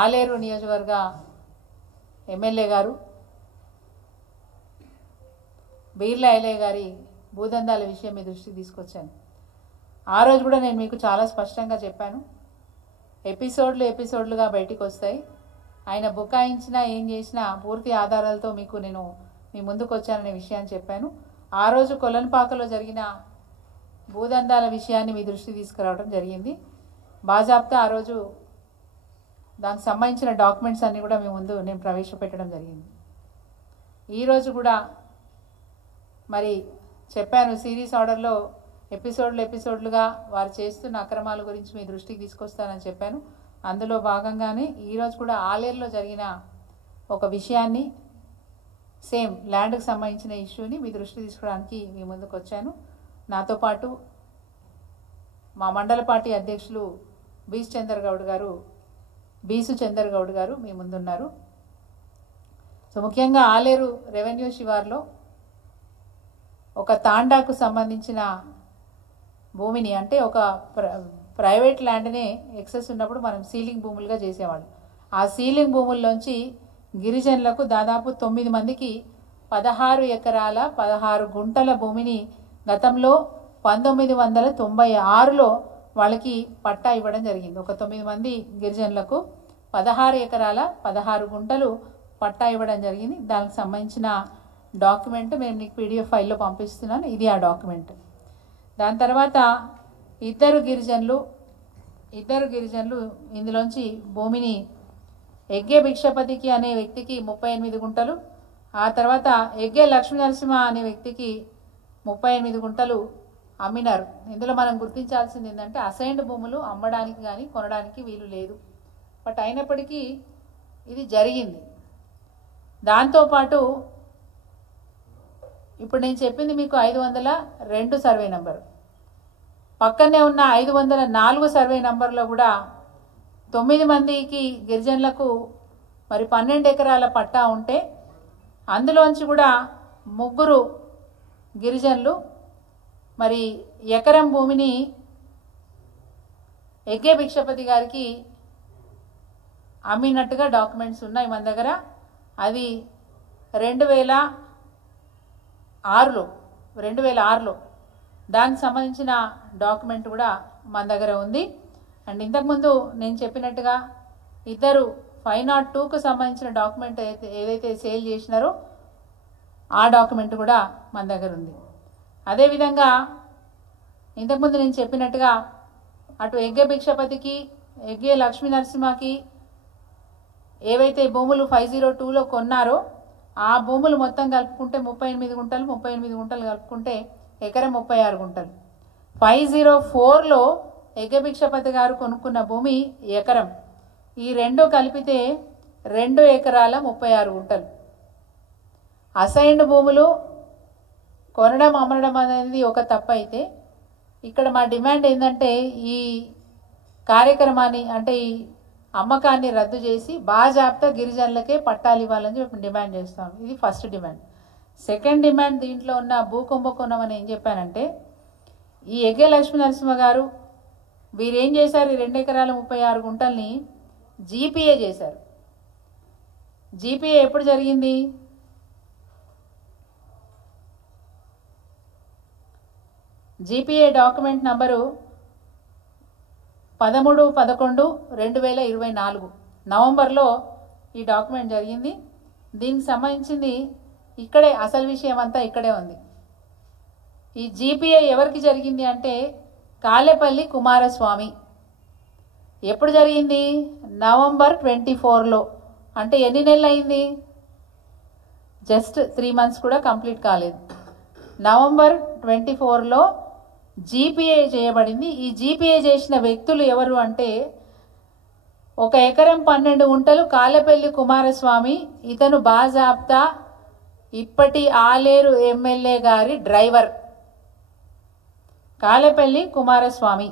ఆలేరు నియోజకవర్గ ఎమ్మెల్యే గారు బీర్లా ఐలయ్య గారి భూదందాల విషయం మీ దృష్టికి తీసుకొచ్చాను. ఆ రోజు కూడా నేను మీకు చాలా స్పష్టంగా చెప్పాను, ఎపిసోడ్లుగా బయటికి వస్తాయి, ఆయన బుకాయించినా ఏం చేసినా పూర్తి ఆధారాలతో మీకు నేను మీ ముందుకు వచ్చాననే విషయాన్ని చెప్పాను. ఆ రోజు కొలన్పాకలో జరిగిన భూదందాల విషయాన్ని మీ దృష్టికి తీసుకురావడం జరిగింది. బాజాబ్తా ఆ రోజు దానికి సంబంధించిన డాక్యుమెంట్స్ అన్నీ కూడా మీ ముందు నేను ప్రవేశపెట్టడం జరిగింది. ఈరోజు కూడా మరి చెప్పాను, సిరీస్ ఆర్డర్లో ఎపిసోడ్లుగా వారు చేస్తున్న అక్రమాల గురించి మీ దృష్టికి తీసుకొస్తానని చెప్పాను. అందులో భాగంగానే ఈరోజు కూడా ఆలేరులో జరిగిన ఒక విషయాన్ని, సేమ్ ల్యాండ్కి సంబంధించిన ఇష్యూని మీ దృష్టికి తీసుకోవడానికి మీ ముందుకు వచ్చాను. నాతో పాటు మా మండల పార్టీ అధ్యక్షులు బీసు చందర్ గౌడ్ గారు మీ ముందున్నారు. సో ముఖ్యంగా ఆలేరు రెవెన్యూ శివార్లో ఒక తాండాకు సంబంధించిన భూమిని, అంటే ఒక ప్రైవేట్ ల్యాండ్నే ఎక్సెస్ ఉన్నప్పుడు మనం సీలింగ్ భూములుగా చేసేవాళ్ళం. ఆ సీలింగ్ భూముల్లోంచి గిరిజనులకు దాదాపు 9 మందికి 16 ఎకరాల 16 గుంటల భూమిని గతంలో 1996లో వాళ్ళకి పట్టా ఇవ్వడం జరిగింది. ఒక 9 మంది గిరిజనులకు 16 ఎకరాల 16 గుంటలు పట్టా ఇవ్వడం జరిగింది. దానికి సంబంధించిన డాక్యుమెంట్ మేము నీకు PDF ఫైల్లో పంపిస్తున్నాను. ఇది ఆ డాక్యుమెంట్. దాని తర్వాత ఇద్దరు గిరిజనులు ఇందులోంచి భూమిని ఎగ్గే భిక్షపతికి అనే వ్యక్తికి 38 గుంటలు, ఆ తర్వాత ఎగ్గే లక్ష్మీ నరసింహ అనే వ్యక్తికి 38 గుంటలు అమ్మినారు. ఇందులో మనం గుర్తించాల్సింది ఏంటంటే అసైన్డ్ భూములు అమ్మడానికి కానీ కొనడానికి వీలు లేదు. బట్ అయినప్పటికీ ఇది జరిగింది. దాంతోపాటు ఇప్పుడు నేను చెప్పింది మీకు 502 సర్వే నంబరు, పక్కనే ఉన్న 504 సర్వే నంబర్లో కూడా 9 మందికి గిరిజనులకు మరి 12 ఎకరాల పట్టా ఉంటే అందులోంచి కూడా 3 గిరిజనులు మరి ఎకరం భూమిని ఎగ్గే భిక్షపతి గారికి అమ్మినట్టుగా డాక్యుమెంట్స్ ఉన్నాయి మన దగ్గర. అది 2006లో దానికి సంబంధించిన డాక్యుమెంట్ కూడా మన దగ్గర ఉంది. అండ్ ఇంతకుముందు నేను చెప్పినట్టుగా ఇద్దరు 502కు సంబంధించిన డాక్యుమెంట్ ఏదైతే సేల్ చేసినారో ఆ డాక్యుమెంట్ కూడా మన దగ్గర ఉంది. అదేవిధంగా ఇంతకుముందు నేను చెప్పినట్టుగా అటు ఎగ్గే భిక్షపతికి ఎగ్గే లక్ష్మీ నరసింహకి ఏవైతే భూములు 502లో కొన్నారో ఆ భూములు మొత్తం కలుపుకుంటే 38 గుంటలు కలుపుకుంటే ఎకరం 36 గుంటలు. 504లో ఎగ్గే భిక్షపతి గారు కొనుక్కున్న భూమి ఎకరం, ఈ రెండు కలిపితే 2 ఎకరాల 36 గుంటలు. అసైన్డ్ భూములు కొనడం అమ్మడం అనేది ఒక తప్పు అయితే ఇక్కడ మా డిమాండ్ ఏంటంటే ఈ కార్యక్రమాన్ని, అంటే ఈ అమ్మకాన్ని రద్దు చేసి బాజాబ్తా గిరిజనులకే పట్టాలు ఇవ్వాలని చెప్పి డిమాండ్ చేస్తాం. ఇది ఫస్ట్ డిమాండ్. సెకండ్ డిమాండ్, దీంట్లో ఉన్న భూ కుంభకోణం అని ఏం చెప్పానంటే ఈ ఎగ్గే లక్ష్మీ నరసింహ గారు వీరేం చేశారు, ఈ 2 ఎకరాల 36 గుంటల్ని జీపీఏ చేశారు. జీపీఏ ఎప్పుడు జరిగింది? జీపీఏ డాక్యుమెంట్ నంబరు 13/11/2024 నవంబర్లో ఈ డాక్యుమెంట్ జరిగింది. దీనికి సంబంధించింది ఇక్కడే, అసలు విషయం అంతా ఇక్కడే ఉంది. ఈ జీపీఏ ఎవరికి జరిగింది అంటే కాలేపల్లి కుమారస్వామి. ఎప్పుడు జరిగింది? నవంబర్ 24లో. అంటే ఎన్ని నెలలు అయింది? జస్ట్ 3 months కూడా కంప్లీట్ కాలేదు. నవంబర్ 24లో జీపీఏ చేయబడింది. ఈ జీపీఏ చేసిన వ్యక్తులు ఎవరు అంటే 1 ఎకరం 12 గుంటలు కాలేపల్లి కుమారస్వామి. ఇతను బాజాబ్తా ఇప్పటి ఆలేరు ఎమ్మెల్యే గారి డ్రైవర్ కాలేపల్లి కుమారస్వామి.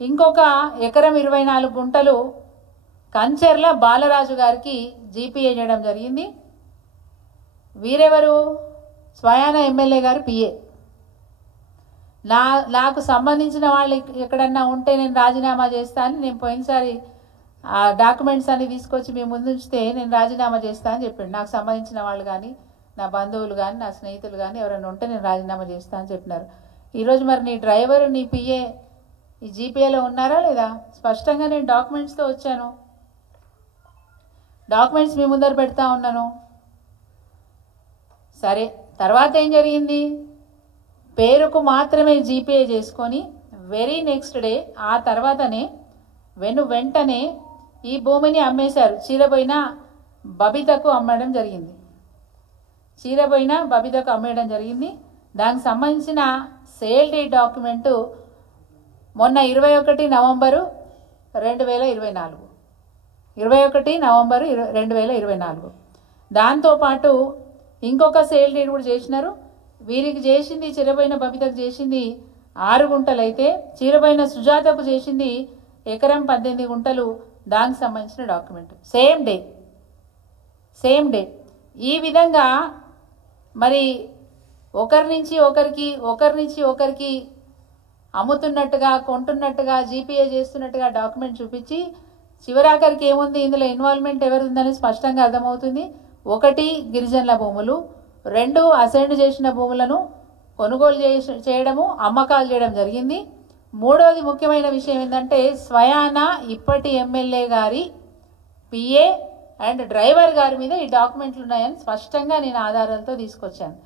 ఇంకొక ఎకరం 24 గుంటలు కంచెర్ల బాలరాజు గారికి జీపీఏ చేయడం జరిగింది. వీరెవరు? స్వయాన ఎమ్మెల్యే గారు పిఏ. నాకు సంబంధించిన వాళ్ళు ఎక్కడన్నా ఉంటే నేను రాజీనామా చేస్తానని నేను పోయినసారి ఆ డాక్యుమెంట్స్ అన్ని తీసుకొచ్చి మీ ముందు ఉంచితే నేను రాజీనామా చేస్తా అని చెప్పాడు. నాకు సంబంధించిన వాళ్ళు కానీ, నా బంధువులు కానీ, నా స్నేహితులు కానీ ఎవరైనా ఉంటే నేను రాజీనామా చేస్తా అని చెప్పినారు. ఈరోజు మరి నీ డ్రైవర్, నీ పిఏ ఈ జీపీఏలో ఉన్నారా లేదా? స్పష్టంగా నేను డాక్యుమెంట్స్తో వచ్చాను, డాక్యుమెంట్స్ మీ ముందర పెడతా ఉన్నాను. సరే, తర్వాత ఏం జరిగింది? పేరుకు మాత్రమే జీపీఏ చేసుకొని వెరీ నెక్స్ట్ డే ఆ తర్వాతనే వెంటనే ఈ భూమిని అమ్మేశారు. చీరపోయిన బబితకు అమ్మడం జరిగింది. చీరపోయిన బబితకు అమ్మేయడం జరిగింది. దానికి సంబంధించిన సేల్ డీడ్ డాక్యుమెంటు మొన్న 21 నవంబరు 2024, 21 నవంబరు 2024. దాంతోపాటు ఇంకొక సేల్ డీడ్ కూడా చేసినారు. వీరికి చేసింది, చీరపోయిన బబితకు చేసింది 6 గుంటలు అయితే చీరపోయిన సుజాతకు చేసింది ఎకరం 18 గుంటలు. దానికి సంబంధించిన డాక్యుమెంట్ సేమ్ డే. ఈ విధంగా మరి ఒకరి నుంచి ఒకరికి అమ్ముతున్నట్టుగా, కొంటున్నట్టుగా, జీపీఏ చేస్తున్నట్టుగా డాక్యుమెంట్ చూపించి చివరాఖరికి ఏముంది ఇందులో ఇన్వాల్వ్మెంట్ ఎవరుందని స్పష్టంగా అర్థమవుతుంది. 1 గిరిజనుల భూములు, 2 అసైన్ చేసిన భూములను కొనుగోలు చేయడము, అమ్మకాలు చేయడం జరిగింది. 3వది ముఖ్యమైన విషయం ఏంటంటే స్వయాన ఇప్పటి ఎమ్మెల్యే గారి పిఏ అండ్ డ్రైవర్ గారి మీద ఈ డాక్యుమెంట్లు ఉన్నాయని స్పష్టంగా నేను ఆధారాలతో తీసుకొచ్చాను.